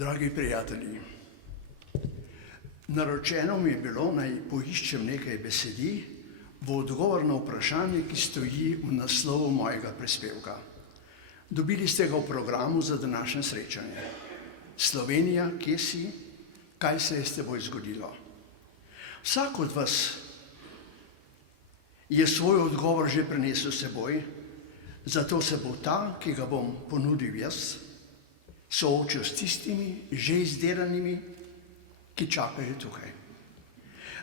Dragi prijatelji, naročeno mi je bilo, naj poiščem nekaj besedi v odgovor na vprašanje, ki stoji v naslovu mojega prispevka. Dobili ste ga v programu za današnje srečanje. Slovenija, kje si? Kaj se je s teboj zgodilo? Vsak od vas je svoj odgovor že prinesel s seboj, zato se bo ta, ki ga bom ponudil jaz, soočil s tistimi že izdelanimi, ki čakajo tukaj.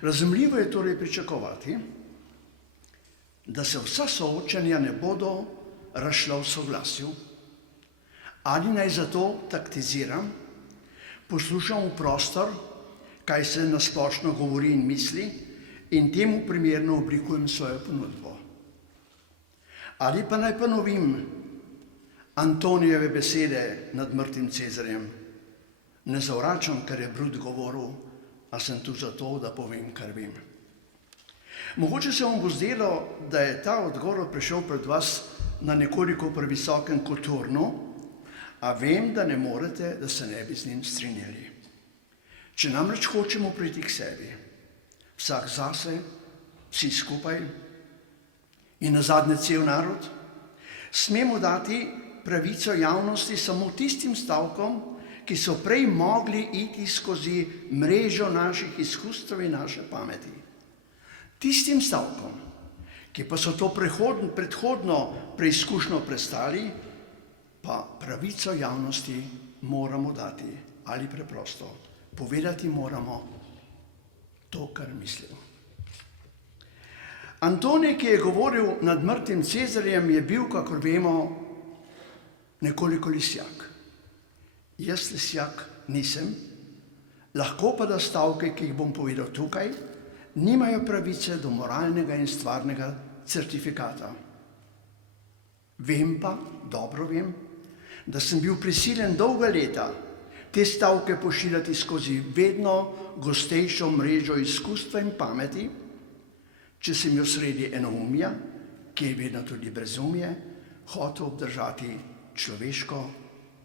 Razumljivo je torej pričakovati, da se vsa soočanja ne bodo razšla v soglasju, ali naj zato taktiziram, poslušam v prostor, kaj se na splošno govori in misli, in temu primerno oblikujem svojo ponudbo. Ali pa naj ponovim Antonijeve besede nad mrtvim Cezarjem: ne zavračam, kar je Brut govoril, a sem tu zato, da povem, kar vem. Mogoče se vam bo zdelo, da je ta odgovor prišel pred vas na nekoliko previsokem koturnu, a vem, da ne morete, da se ne bi z njim strinjali. Če namreč hočemo priti k sebi, vsak zase, vsi skupaj in nazadnje cel narod, smemo dati pravico javnosti samo tistim stavkom, ki so prej mogli iti skozi mrežo naših izkustev in naše pameti. Tistim stavkom, ki pa so to predhodno preizkušnjo prestali, pa pravico javnosti moramo dati, ali preprosto povedati moramo to, kar mislimo. Antonij, ki je govoril nad mrtvim Cezarjem, je bil, kakor vemo, nekoliko lisjak. Jaz lisjak nisem, lahko pa da stavke, ki jih bom povedal tukaj, nimajo pravice do moralnega in stvarnega certifikata. Vem pa, dobro vem, da sem bil prisiljen dolga leta te stavke pošiljati skozi vedno gostejšo mrežo izkustva in pameti, če sem jo sredi enoumja, ki je vedno tudi brezumje, hotel obdržati človeško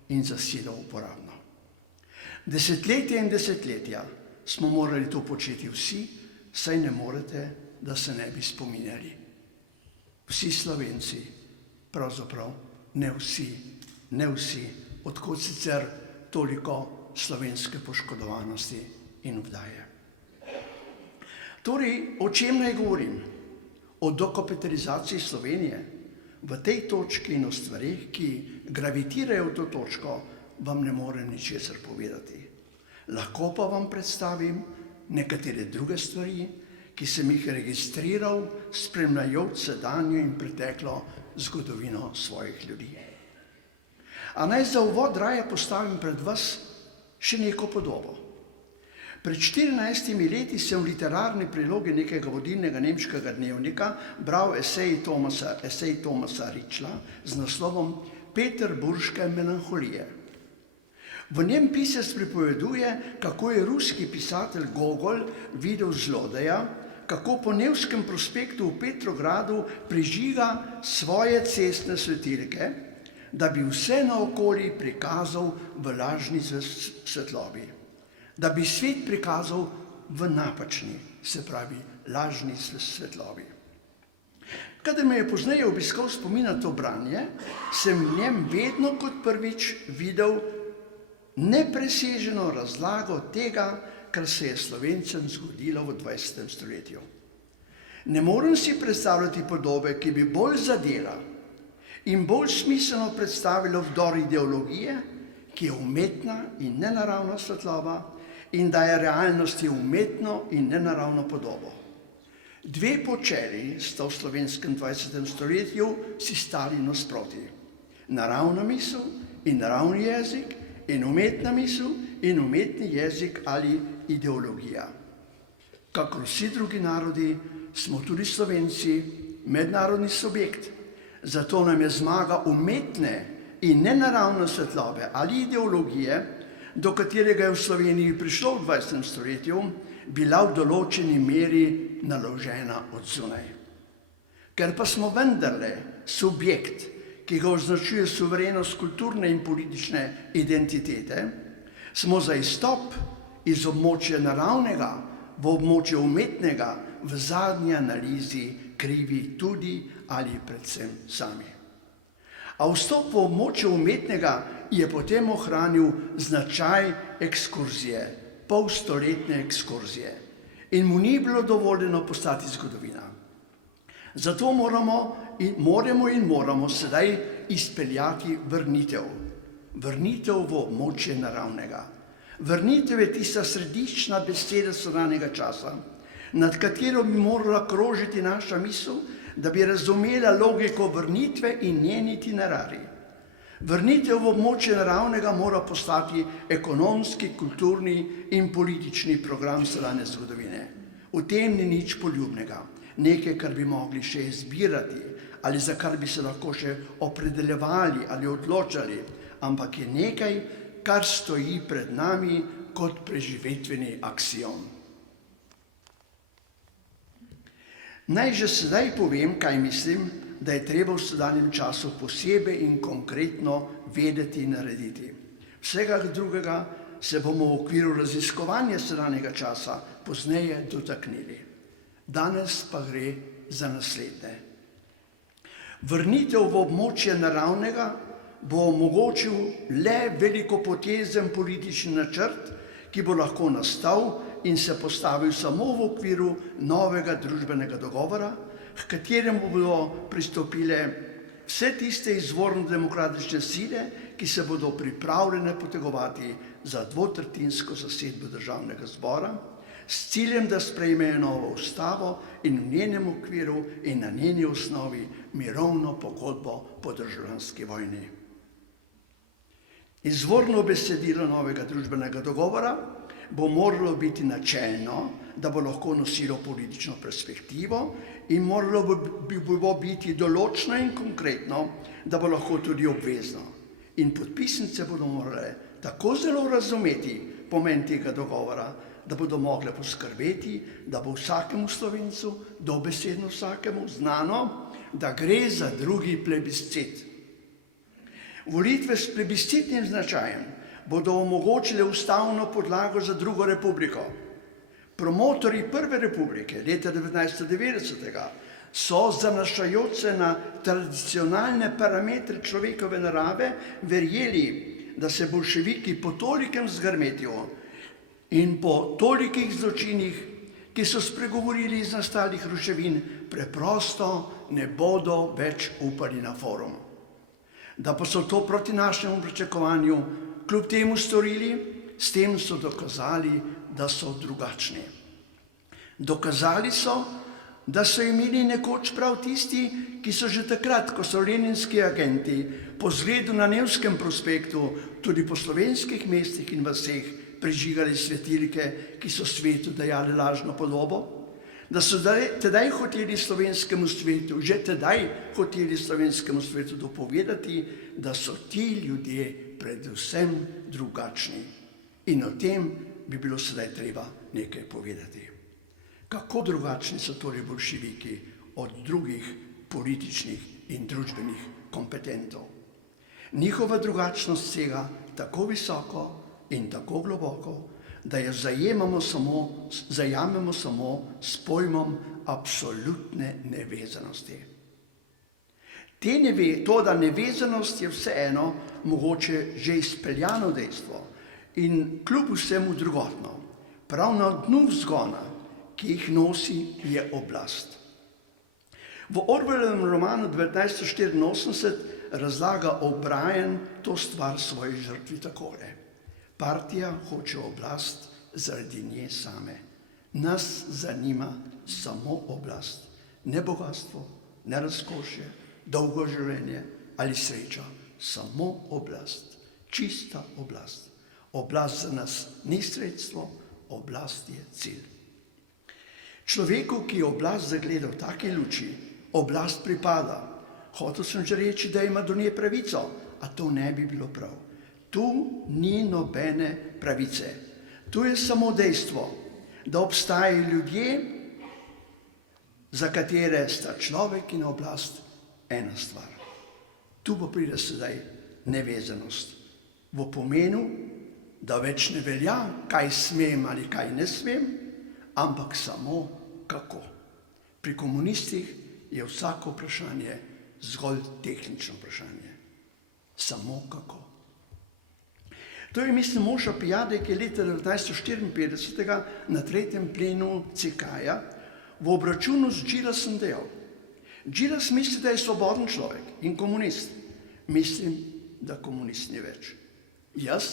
in za silo uporabno. Desetletja in desetletja smo morali to početi vsi, saj ne morete, da se ne bi spominjali. Vsi Slovenci, pravzaprav ne vsi, odkot sicer toliko slovenske poškodovanosti in vdaje. Torej, o čem naj govorim? O dokapitalizaciji Slovenije? V tej točki in o stvarih, ki gravitirajo v to točko, vam ne morem ničesar povedati. Lahko pa vam predstavim nekatere druge stvari, ki sem jih registriral, spremljajoč sedanjo in preteklo zgodovino svojih ljudi. A naj za uvod raje postavim pred vas še neko podobo. Pred 14 leti sem v literarni prilogi nekega vodilnega nemškega dnevnika bral esej Thomasa Ritschla z naslovom Peterburške melanholije. V njem pisec pripoveduje, kako je ruski pisatelj Gogol videl zlodeja, kako po Nevskem prospektu v Petrogradu prižiga svoje cestne svetilke, da bi vse naokoli prikazal v lažni svetlobi, da bi svet prikazal v napačni, se pravi lažni svetlobi. Kadar me je pozneje obiskal spomin na to branje, sem v njem vedno kot prvič videl nepreseženo razlago tega, kar se je Slovencem zgodilo v 20. stoletju. Ne morem si predstavljati podobe, ki bi bolj zadela in bolj smiselno predstavila vdor ideologije, ki je umetna in nenaravna svetloba in daje realnosti umetno in nenaravno podobo. Dve počeli sta v slovenskem 20. stoletju si stali nasproti. Naravna misel in naravni jezik in umetna misel in umetni jezik ali ideologija. Kakor vsi drugi narodi smo tudi Slovenci mednarodni subjekt, zato nam je zmaga umetne in nenaravne svetlobe ali ideologije, do katerega je v Sloveniji prišlo v 20. stoletju, bila v določeni meri naložena od zunaj. Ker pa smo vendarle subjekt, ki ga označuje suverenost kulturne in politične identitete, Smo za izstop iz območja naravnega v območje umetnega v zadnji analizi krivi tudi ali predvsem sami. A vstop v območje umetnega je potem ohranil značaj ekskurzije, polstoletne ekskurzije, in mu ni bilo dovoljeno postati zgodovina. Zato moramo sedaj izpeljati vrnitev. Vrnitev v območje naravnega. Vrnitev je tista središčna beseda sedanjega časa, nad katero bi morala krožiti naša misel, da bi razumela logiko vrnitve in njen itinerarij. Vrnitev v območje naravnega mora postati ekonomski, kulturni in politični program sedanje zgodovine. V tem ni nič poljubnega, nekaj, kar bi mogli še izbirati ali za kar bi se lahko še opredeljevali ali odločali, ampak je nekaj, kar stoji pred nami kot preživetveni aksiom. Naj že sedaj povem, kaj mislim, da je treba v sedanjem času posebej in konkretno vedeti in narediti. Vsega drugega se bomo v okviru raziskovanja sedanjega časa pozneje dotaknili. Danes pa gre za naslednje. Vrnitev v območje naravnega bo omogočil le velikopotezen politični načrt, ki bo lahko nastal in se postavil samo v okviru novega družbenega dogovora, h kateremu bodo pristopile vse tiste izvorno demokratične sile, ki se bodo pripravljene potegovati za dvotretjinsko zasedbo državnega zbora, s ciljem, da sprejmejo novo ustavo in v njenem okviru in na njeni osnovi mirovno pogodbo po državljanski vojni. Izvorno besedilo novega družbenega dogovora bo moralo biti načelno, da bo lahko nosilo politično perspektivo in moralo bo biti določno in konkretno, da bo lahko tudi obvezno. In podpisnice bodo morale tako zelo razumeti pomen tega dogovora, da bodo mogle poskrbeti, da bo vsakemu Slovencu, dobesedno vsakemu, znano, da gre za drugi plebiscit. Volitve s plebiscitnim značajem bodo omogočile ustavno podlago za drugo republiko. Promotorji prve republike leta 1990 so, zanašajoč se na tradicionalne parametre človekove narave, verjeli, da se boljševiki po tolikem zgrmetju in po tolikih zločinih, ki so spregovorili iz nastalih ruševin, preprosto ne bodo več upali na forum. Da pa so to proti našemu pričakovanju kljub temu storili, s tem so dokazali, da so drugačni. Dokazali so, da so imeli nekoč prav tisti, ki so že takrat, ko so leninski agenti po zgledu na Nevskem prospektu tudi po slovenskih mestih in vaseh prižigali svetilke, ki so svetu dajale lažno podobo, da so tedaj hoteli slovenskemu svetu, že tedaj hoteli slovenskemu svetu dopovedati, da so ti ljudje predvsem drugačni. In o tem bi bilo sedaj treba nekaj povedati. Kako drugačni so torej boljševiki od drugih političnih in družbenih kompetentov? Njihova drugačnost sega tako visoko in tako globoko, da jo zajamemo samo s pojmom absolutne nevezanosti. Toda nevezanost je vseeno mogoče že izpeljano dejstvo in kljub vsemu drugotno. Prav na dnu vzgona, ki jih nosi, je oblast. V Orwellovem romanu 1984 razlaga O'Brien to stvar svoji žrtvi takole. Partija hoče oblast zaradi nje same. Nas zanima samo oblast. Ne bogatstvo, ne razkošje, dolgo življenje ali sreča. Samo oblast. Čista oblast. Oblast za nas ni sredstvo, oblast je cilj. Človeku, ki je oblast zagledal v taki luči, oblast pripada. Hotel sem že reči, da ima do nje pravico, a to ne bi bilo prav. Tu ni nobene pravice. Tu je samo dejstvo, da obstajajo ljudje, za katere sta človek in oblast ena stvar. Tu pa pride sedaj nevezanost v pomenu da več ne velja, kaj smem ali kaj ne smem, ampak samo kako. Pri komunistih je vsako vprašanje zgolj tehnično vprašanje. Samo kako. To je, mislim, Moša Pijadek je leta 1954 na 3. plenu CK-ja v obračunu z Džilasom dejal. Džilas misli, da je svoboden človek in komunist. Mislim, da komunist ni več. Jaz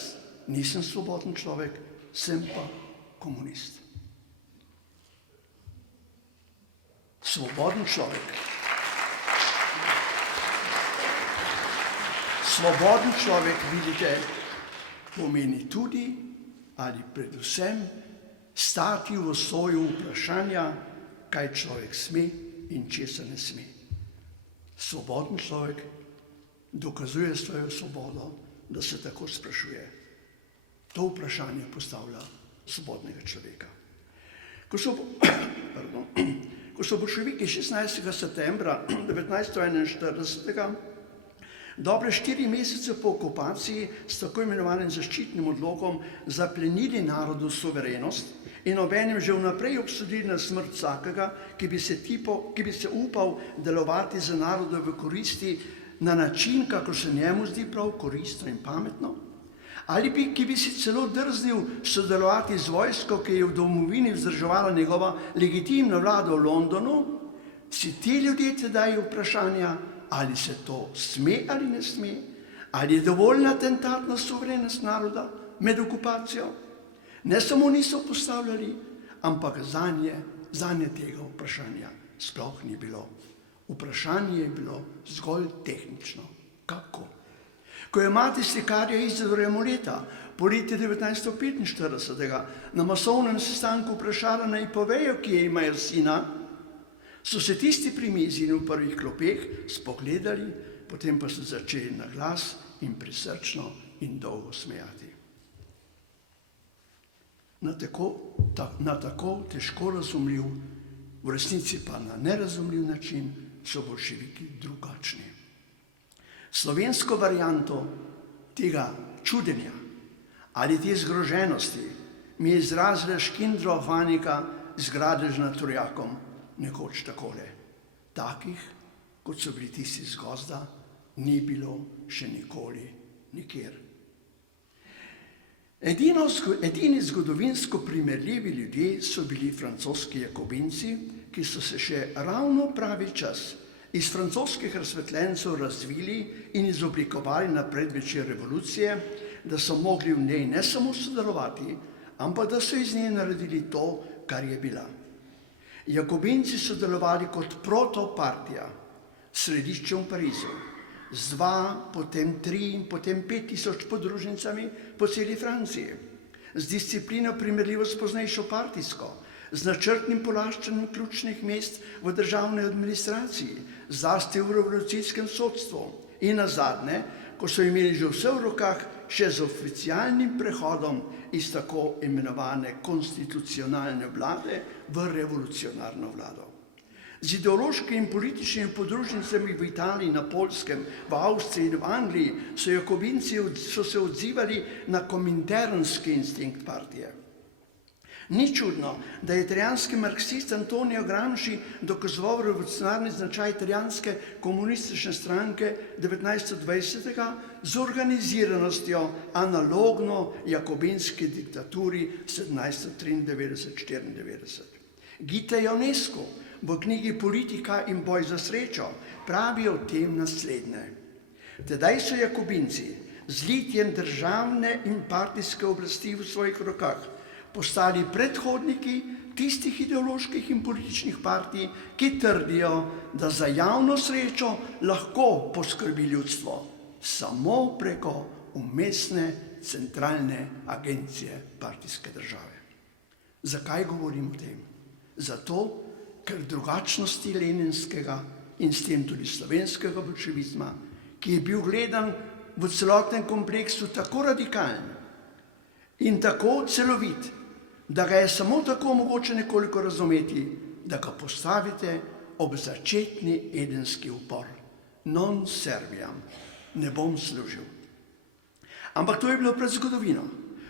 nisem svoboden človek, sem pa komunist. Svoboden človek. Svoboden človek, vidite, pomeni tudi ali predvsem stati v soju vprašanja, kaj človek sme in česa ne sme. Svoboden človek dokazuje svojo svobodo, da se tako sprašuje. To vprašanje postavlja svobodnega človeka. Ko so boljševiki 16. septembra 1941 dobre 4 mesece po okupaciji s tako imenovanim zaščitnim odlokom zaplenili narodu suverenost in obenem že vnaprej obsodili na smrt vsakega, ki bi se upal delovati za narodove koristi na način, kako se njemu zdi prav koristno in pametno, ali ki bi si celo drznil sodelovati z vojsko, ki je v domovini vzdrževala njegova legitimna vlada v Londonu, si ti ljudje tedaj vprašanja, ali se to sme ali ne sme, ali je dovoljna atentat na suverenost naroda med okupacijo. Ne samo niso postavljali, ampak zanje tega vprašanja sploh ni bilo. Vprašanje je bilo zgolj tehnično. Kako? Ko je mati slikarja Izidorja Moleta poleti 1945 na masovnem sestanku vprašala, naj povejo, kje imajo sina, so se tisti pri mizi in v prvih klopeh spogledali, potem pa so začeli na glas in prisrčno in dolgo smejati. Na tako težko razumljiv, v resnici pa na nerazumljiv način so boljševiki drugačni. Slovensko varianto tega čudenja ali te zgroženosti mi je izrazila Škindrova Vanika z Gradežna Turjakom nekoč takole. Takih, kot so bili tisti z gozda, ni bilo še nikoli nikjer. Edini zgodovinsko primerljivi ljudje so bili francoski jakobinci, ki so se še ravno pravi čas iz francoskih razsvetljencev razvili in izoblikovali na predvečer revolucije, da so mogli v njej ne samo sodelovati, ampak da so iz nje naredili to, kar je bila. Jakobinci so delovali kot protopartija s središčem v Parizu, z 2, potem 3 in potem 5000 podružnicami po celi Franciji, z disciplino primerljivo s poznejšo partijsko, z načrtnim polaščanjem ključnih mest v državni administraciji, zlasti v revolucijskem sodstvu in nazadnje, ko so imeli že vse v rokah, še z oficialnim prehodom iz tako imenovane konstitucionalne vlade v revolucionarno vlado. Z ideološkimi in političnimi podružnicami v Italiji, na Poljskem, v Avstriji in v Angliji so jakobinci se odzivali na kominternski instinkt partije. Ni čudno, da je italijanski marksist Antonio Gramsci dokazoval revolucionarni značaj italijanske komunistične stranke 1920. Z organiziranostjo analogno jakobinski diktaturi 1793-94. Gita Ionescu v knjigi Politika in boj za srečo pravi o tem naslednje. Tedaj so jakobinci z litjem državne in partijske oblasti v svojih rokah postali predhodniki tistih ideoloških in političnih partij, ki trdijo, da za javno srečo lahko poskrbi ljudstvo samo preko umestne centralne agencije partijske države. Zakaj govorim o tem? Zato, ker drugačnosti leninskega in s tem tudi slovenskega boljševizma, ki je bil gledan v celotnem kompleksu tako radikalen in tako celovit, da ga je samo tako mogoče nekoliko razumeti, da ga postavite ob začetni edenski upor. Non serviam, ne bom služil. Ampak to je bilo pred zgodovino.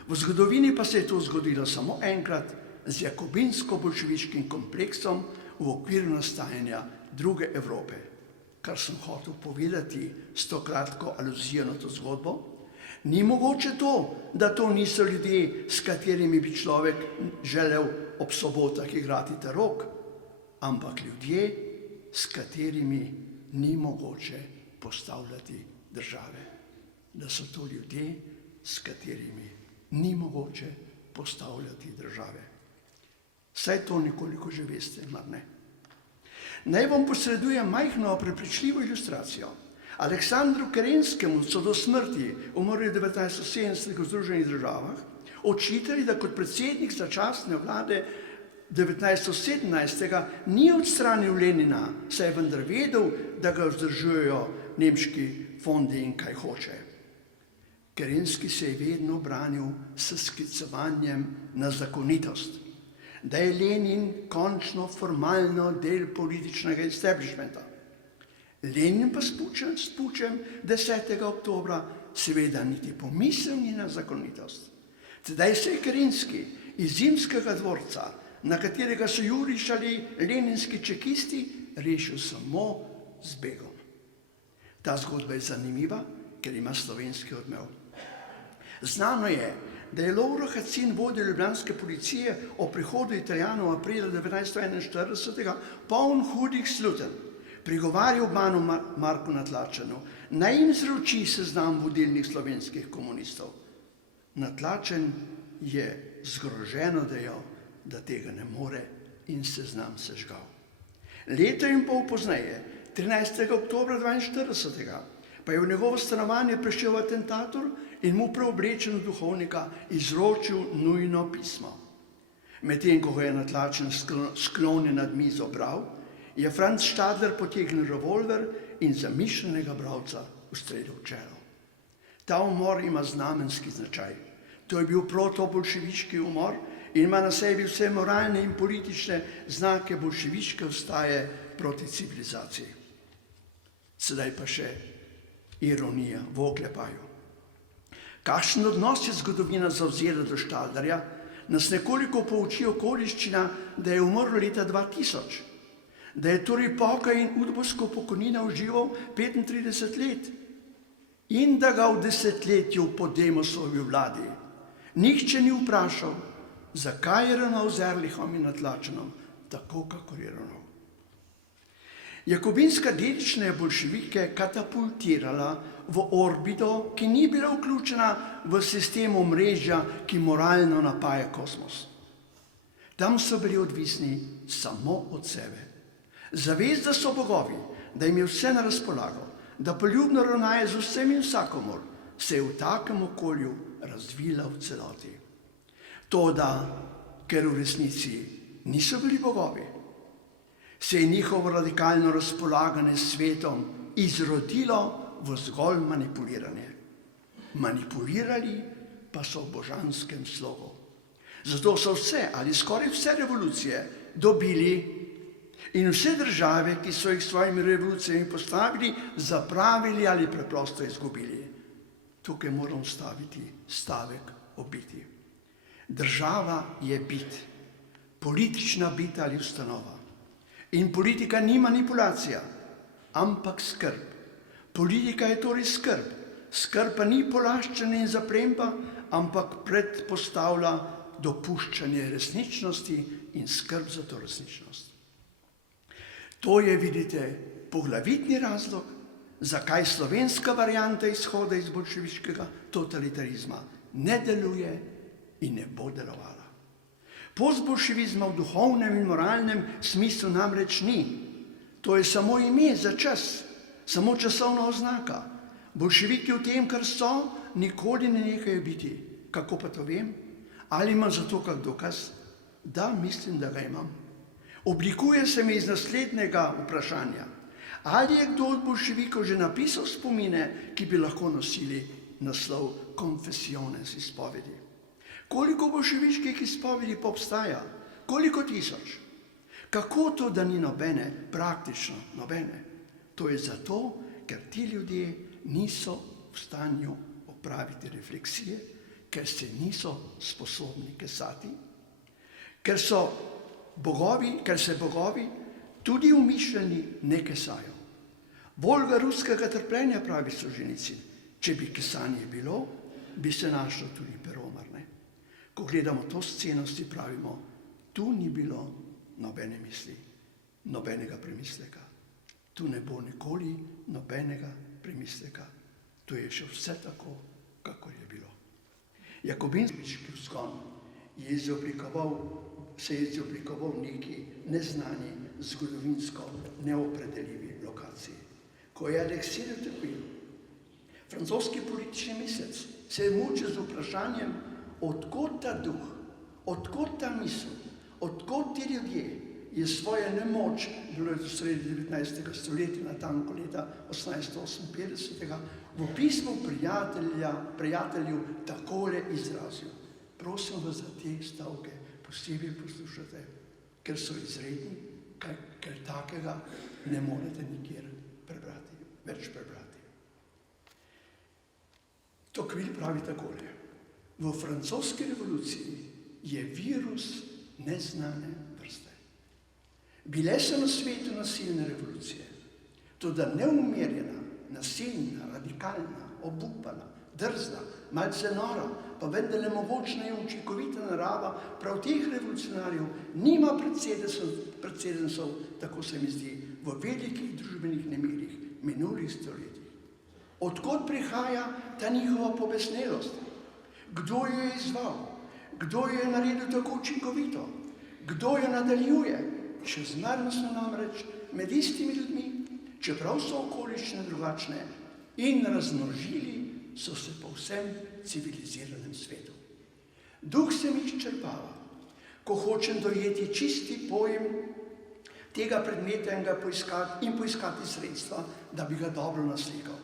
V zgodovini pa se je to zgodilo samo enkrat z jakobinsko-bolševiškim kompleksom v okviru nastajanja druge Evrope. Kar sem hotel povedati s to kratko aluzijo na to zgodbo, ni mogoče to, da to niso ljudje, s katerimi bi človek želel ob sobotah igrati tarok, ampak ljudje, s katerimi ni mogoče postavljati države. Da so to ljudje, s katerimi ni mogoče postavljati države. Saj to nekoliko že veste, mar ne? Naj vam posredujem majhno prepričljivo ilustracijo. Aleksandru Kerenskemu so do smrti, umrl je 1970 v Združenih državah, očitali, da kot predsednik začasne vlade 1917 ni odstranil Lenina, saj je vendar vedel, da ga vzdržujejo nemški fondi in kaj hoče. Kerenski se je vedno branil s sklicovanjem na zakonitost, da je Lenin končno formalno del političnega establishmenta. Lenin pa s pučem 10. oktobra seveda niti pomislil ni na zakonitost. Tedaj se je Kerenski iz Zimskega dvorca, na katerega so jurišali leninski čekisti, rešil samo z begom. Ta zgodba je zanimiva, ker ima slovenski odmev. Znano je, da je Lovro Kacin, vodja ljubljanske policije, o prihodu Italijanov aprila 1941 poln hudih slutenj prigovarjal Banu Marku Natlačenu, naj jim izroči seznam vodilnih slovenskih komunistov. Natlačen je zgroženo dejal, da tega ne more, in seznam sežgal. Leto in pol pozneje, 13. oktobra 1942, pa je v njegovo stanovanje prišel atentator in mu preoblečen v duhovnika izročil nujno pismo. Medtem ko ga je Natlačen sklonjen nad mizo bral, je Franc Stadler potegnil revolver in zamišljenega bralca ustrelil v čelo. Ta umor ima znamenski značaj. To je bil protobolševiški umor in ima na sebi vse moralne in politične znake bolševiške vstaje proti civilizaciji. Sedaj pa še ironija v oklepaju. Kakšen odnos je zgodovina zavzela do Stadlerja, nas nekoliko pouči okoliščina, da je umrl leta 2000, da je torej pokaj in udbovsko pokojnino užival 35 let in da ga v desetletju po Demosovi vladi nihče ni vprašal, zakaj je ravnal z Erlichom in Natlačenom tako, kakor je ravnal. Jakobinska dedična je bolševike katapultirala v orbito, ki ni bila vključena v sistem omrežja, ki moralno napaja kosmos. Tam so bili odvisni samo od sebe. Zavest, da so bogovi, da jim je vse na razpolago, da poljubno ravnajo z vsem in vsakomor, se je v takem okolju razvila v celoti. Toda, ker v resnici niso bili bogovi, se je njihovo radikalno razpolaganje s svetom izrodilo v zgolj manipuliranje. Manipulirali pa so v božanskem slogu. Zato so vse ali skoraj vse revolucije dobili in vse države, ki so jih s svojimi revolucijami postavili, zapravili ali preprosto izgubili. Tukaj moram staviti stavek o biti. Država je bit, politična bit ali ustanova. In politika ni manipulacija, ampak skrb. Politika je torej skrb. Skrb pa ni polaščenje in zaplemba, ampak predpostavlja dopuščanje resničnosti in skrb za to resničnost. To je, vidite, poglavitni razlog, zakaj slovenska varianta izhoda iz bolševiškega totalitarizma ne deluje in ne bo delovala. Postbolševizma v duhovnem in moralnem smislu namreč ni. To je samo ime za čas, samo časovna oznaka. Bolševiki v tem, kar so, nikoli ne nehajo biti. Kako pa to vem? Ali imam za to kak dokaz? Da, mislim, da ga imam. Oblikuje se mi iz naslednjega vprašanja. Ali je kdo od bolševikov že napisal spomine, ki bi lahko nosili naslov Confessiones izpovedi? Koliko bolševiških izpovedi pa obstaja? Koliko tisoč? Kako to, da ni nobene, praktično nobene? To je zato, ker ti ljudje niso v stanju opraviti refleksije, ker se niso sposobni kesati, ker se bogovi tudi umišljeni ne kesajo. Volga ruskega trpljenja, pravi Solženicin, če bi kesanje bilo, bi se našlo tudi pero, mar ne? Ko gledamo to sceno, si pravimo, tu ni bilo nobene misli, nobenega premisleka. Tu ne bo nikoli nobenega premisleka. Tu je še vse tako, kakor je bilo. Jakobinski vzgon se je izoblikoval neki neznani, zgodovinsko neopredeljivi lokaciji. Ko je Aleksij de Tocqueville, francoski politični mislec, se je mučil z vprašanjem, odkot ta duh, odkot ta misel, odkot ti ljudje je svojo nemoč, bilo je to sredi 19. stoletja, natanko leta 1858, v pismu prijatelju takole izrazil. Prosim vas za te stavke, posebej poslušate, ker so izredni, ker takega ne morete nikjer več prebrati. Tocqueville pravi takole. V francoski revoluciji je virus neznane vrste. Bile so na svetu nasilne revolucije, toda neumerjena, nasilna, radikalna, obupana, drzna, malce nora, pa vendarle mogočna in učinkovita narava prav teh revolucionarjev nima precedencev, tako se mi zdi, v velikih družbenih nemirih minulih stoletij. Odkot prihaja ta njihova pobesnelost? Kdo jo je izval? Kdo jo je naredil tako učinkovito? Kdo jo nadaljuje? Še zmerno so namreč med istimi ljudmi, čeprav so okoliščine drugačne, in razmnožili so se po vsem civiliziranem svetu. Duh se mi izčrpava, ko hočem dojeti čisti pojem tega predmeta in poiskati sredstva, da bi ga dobro naslikal.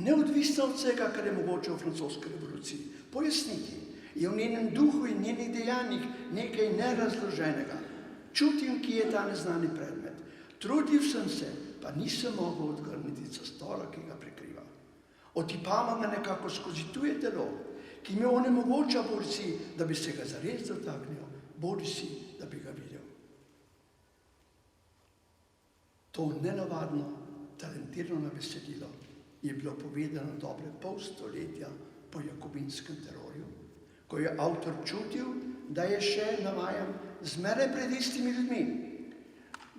Neodvisno od vsega, kar je mogoče v francoski revoluciji, pojasniti je v njenem duhu in njenih dejanjih nekaj nerazloženega. Čutim, ki je ta neznani predmet. Trudil sem se, pa nisem mogel odgrniti zastola, ki ga prekriva. Otipava me nekako skozi tuje telo, ki me onemogoča bodisi, da bi se ga zares dotaknil, bodisi, da bi ga videl. To nenavadno, talentirano besedilo je bilo povedano dobre pol stoletja po jakobinskem terorju, ko je avtor čutil, da je še, navajam, zmeraj pred istimi ljudmi.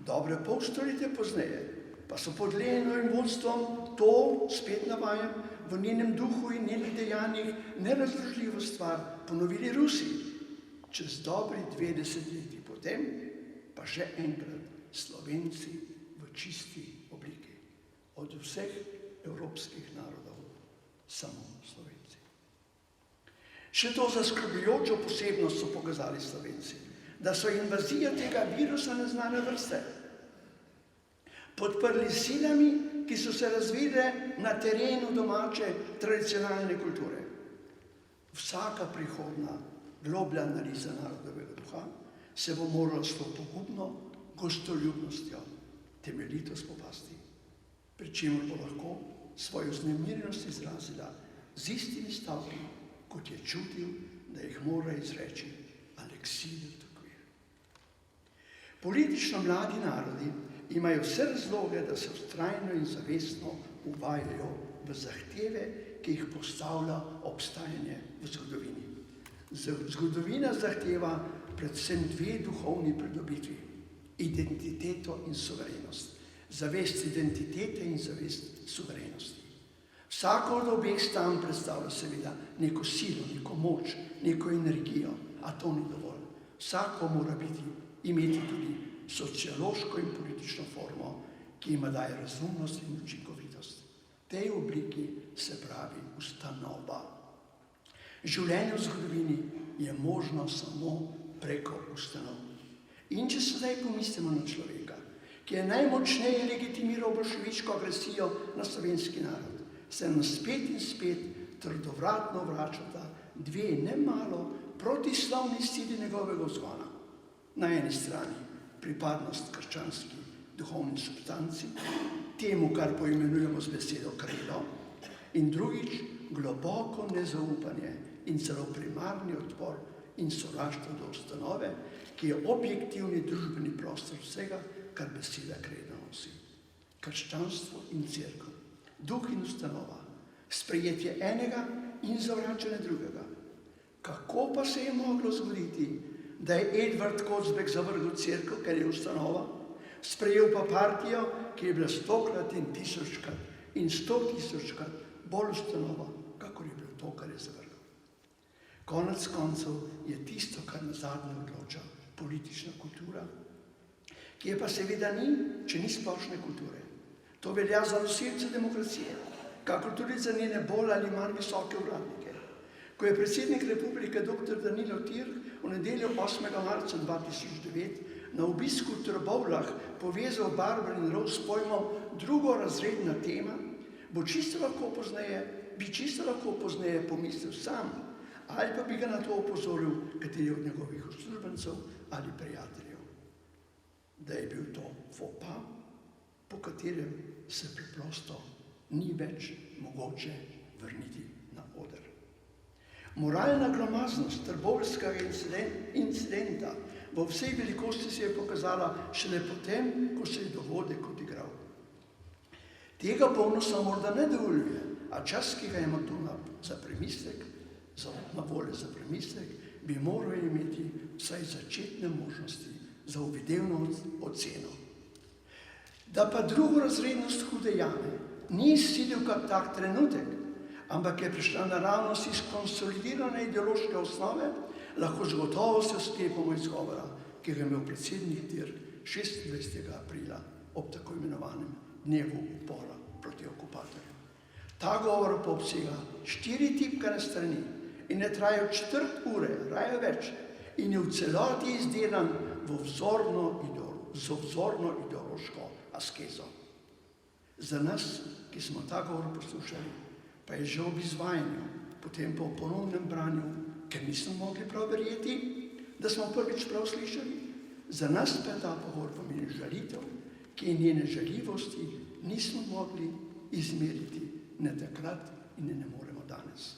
Dobre pol stoletja pozneje pa so pod Leninovim vodstvom to, spet navajam, v njenem duhu in njenih dejanjih nerazložljivo stvar ponovili Rusi. Čez dobri 2 desetletji potem pa še enkrat Slovenci v čisti obliki. Od vseh evropskih narodov samo Slovenci. Še to zaskrbljujočo posebnost so pokazali Slovenci, da so invazijo tega virusa neznane vrste podprli silami, ki so se razvile na terenu domače tradicionalne kulture. Vsaka prihodna globlja analiza narodovega duha se bo morala s to pogubno gostoljubnostjo temeljito spopasti, pri čemer bo lahko svojo vznemirjenost izrazila z istimi stavki, kot je čutil, da jih mora izreči Aleksij de Tocqueville. Politično mladi narodi imajo vse razloge, da se vztrajno in zavestno uvajajo v zahteve, ki jih postavlja obstajanje v zgodovini. Zgodovina zahteva predvsem 2 duhovni pridobitvi, identiteto in suverenost. Zavest identitete in zavest suverenosti. Vsako od obeh stanj predstavlja seveda neko silo, neko moč, neko energijo, a to ni dovolj. Vsako mora imeti tudi sociološko in politično formo, ki ima daje razumnost in učinkovitost. V tej obliki se pravi ustanova. Življenje v zgodovini je možno samo preko ustanov. In če sedaj pomislimo na človeka, ki je najmočneje legitimiral bolševiško agresijo na slovenski narod, se nam spet in spet trdovratno vračata 2 nemalo protislovni sili njegovega vzgona. Na eni strani pripadnost krščanski duhovni substanci, temu, kar poimenujemo z besedo kredo, in drugič globoko nezaupanje in celo primarni odpor in sovraštvo do ustanove, ki je objektivni družbeni prostor vsega, kar beseda kreda nosi. Krščanstvo in cerkev, duh in ustanova, sprejetje enega in zavračanje drugega. Kako pa se je moglo zgoditi, da je Edvard Kocbek zavrgel cerkev, ker je ustanova, sprejel pa partijo, ki je bila 100-krat in 1000-krat in 100 000-krat bolj ustanova, kakor je bilo to, kar je zavrgel. Konec koncev je tisto, kar nazadnje odloča, politična kultura, ki je pa seveda ni, če ni splošne kulture. To velja za nosilce demokracije, kakor tudi za njene bolj ali manj visoke uradnike. Ko je predsednik republike dr. Danilo Tirh v nedeljo 8. marca 2009 na obisku v Trbovljah povezal Barber in Rose s pojmom drugorazredna tema, bi čisto lahko pozneje pomislil sam, ali pa bi ga na to opozoril kateri od njegovih uslužbencev ali prijateljev. Da je bil to faux pas, po katerem se preprosto ni več mogoče vrniti na oder. Moralna glomaznost trbovljskega incidenta v vsej velikosti se je pokazala šele potem, ko se je dogodek odigral. Tega bonusa morda ne dovoljuje, a čas, ki ga ima tu na voljo za premislek, bi moral imeti vsaj začetne možnosti za uvidevno oceno. Da pa drugorazrednost hude jame ni izsilil kak tak trenutek, ampak je prišla naravnost iz konsolidirane ideološke osnove, lahko z gotovostjo sklepamo izgovora, ki ga je imel predsednik Tirh 26. aprila ob tako imenovanem dnevu upora proti okupatorju. Ta govor pa obsega 4 tipkane strani in ne traja 4 ure, raje več, in je v celoti izdelan z vzorno ideološko askezo. Za nas, ki smo ta govor poslušali, pa je že ob izvajanju, potem pa v ponovnem branju, ker nismo mogli prav verjeti, da smo prvič prav slišali, za nas pa je ta pogovor pomenil žalitev, ki njene žaljivosti nismo mogli izmeriti ne takrat in ne moremo danes.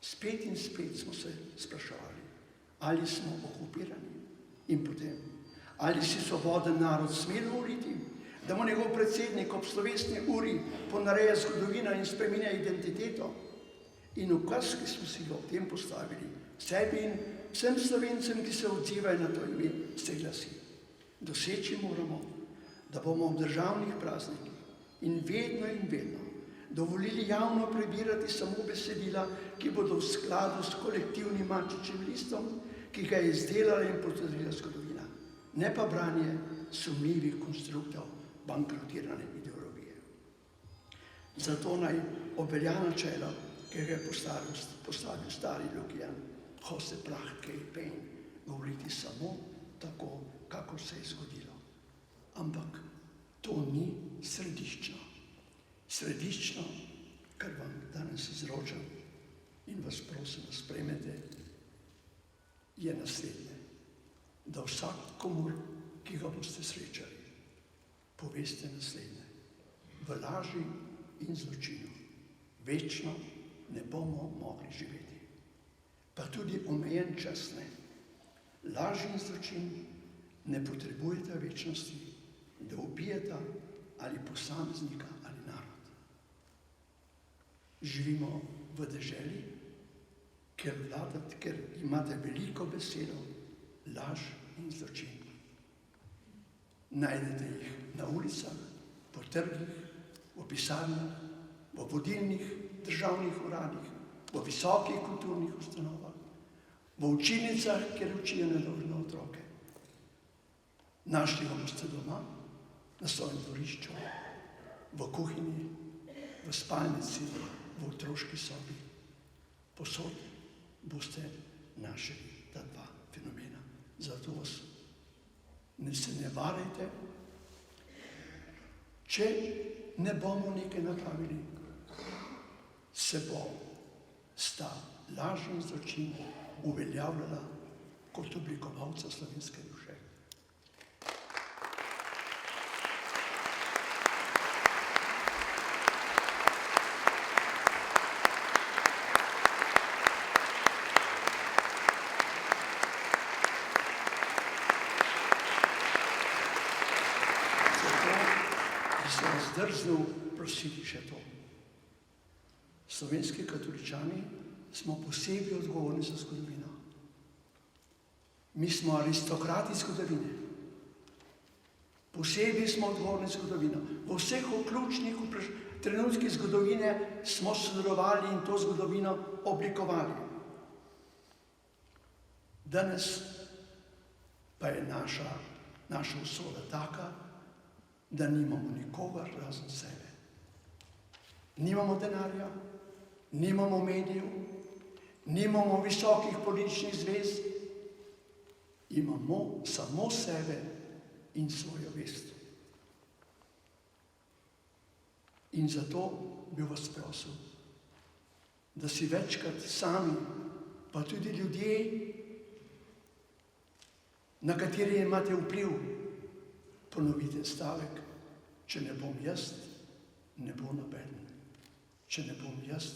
Spet in spet smo se spraševali, ali smo okupirani in potem, ali si svoboden narod sme dovoliti, da mu njegov predsednik ob slovesni uri ponareja zgodovino in spreminja identiteto. In ukaz, ki smo si ga ob tem postavili, sebi in vsem Slovencem, ki se odzivajo na to ime, se glasi. Doseči moramo, da bomo v državnih praznikih in vedno dovolili javno prebirati samo besedila, ki bodo v skladu s kolektivnim Mačičevim listom, ki ga je izdelala in potrdila zgodovina, ne pa branje sumljivih konstruktov bankrotirane ideologije. Zato naj obvelja načelo, ki ga je postavil stari Lukijan, Jose Plah Kejpen, govoriti samo tako, kako se je zgodilo. Ampak to ni središčno. Središčno, kar vam danes izročam in vas prosim, da sprejmete, je naslednje, da vsakomur, ki ga boste srečali, poveste naslednje. V laži in zločinu večno ne bomo mogli živeti. Pa tudi omejen čas ne. Laž in zločin ne potrebujeta večnosti, da ubijeta ali posameznika ali narod. Živimo v deželi, ker imate veliko besedo, laž in zločin. Najdete jih na ulicah, po trgih, v pisarnah, v vodilnih državnih uradih, v visokih kulturnih ustanovah, v učilnicah, kjer učijo nedolžne otroke. Našli ga boste doma, na svojem dvorišču, v kuhinji, v spalnici, v otroški sobi. Posod boste našli ta dva fenomena. Zato vas ne varajte, če ne bomo nekaj napravili, se bo sta laž in zločin uveljavljala kot oblikovalca slovenske duše. se vas drznil prositi še to. Slovenski katoličani smo posebej odgovorni za zgodovino. Mi smo aristokrati zgodovine. Posebej smo odgovorni za zgodovino. V vseh ključnih trenutkih zgodovine smo sodelovali in to zgodovino oblikovali. Danes pa je naša usoda taka, da nimamo nikogar razen sebe. Nimamo denarja, nimamo medijev, nimamo visokih političnih zvez, imamo samo sebe in svojo vest. In zato bi vas prosil, da si večkrat sami, pa tudi ljudje, na kateri imate vpliv, ponovite stavek: če ne bom jaz, ne bo noben. Če ne bom jaz,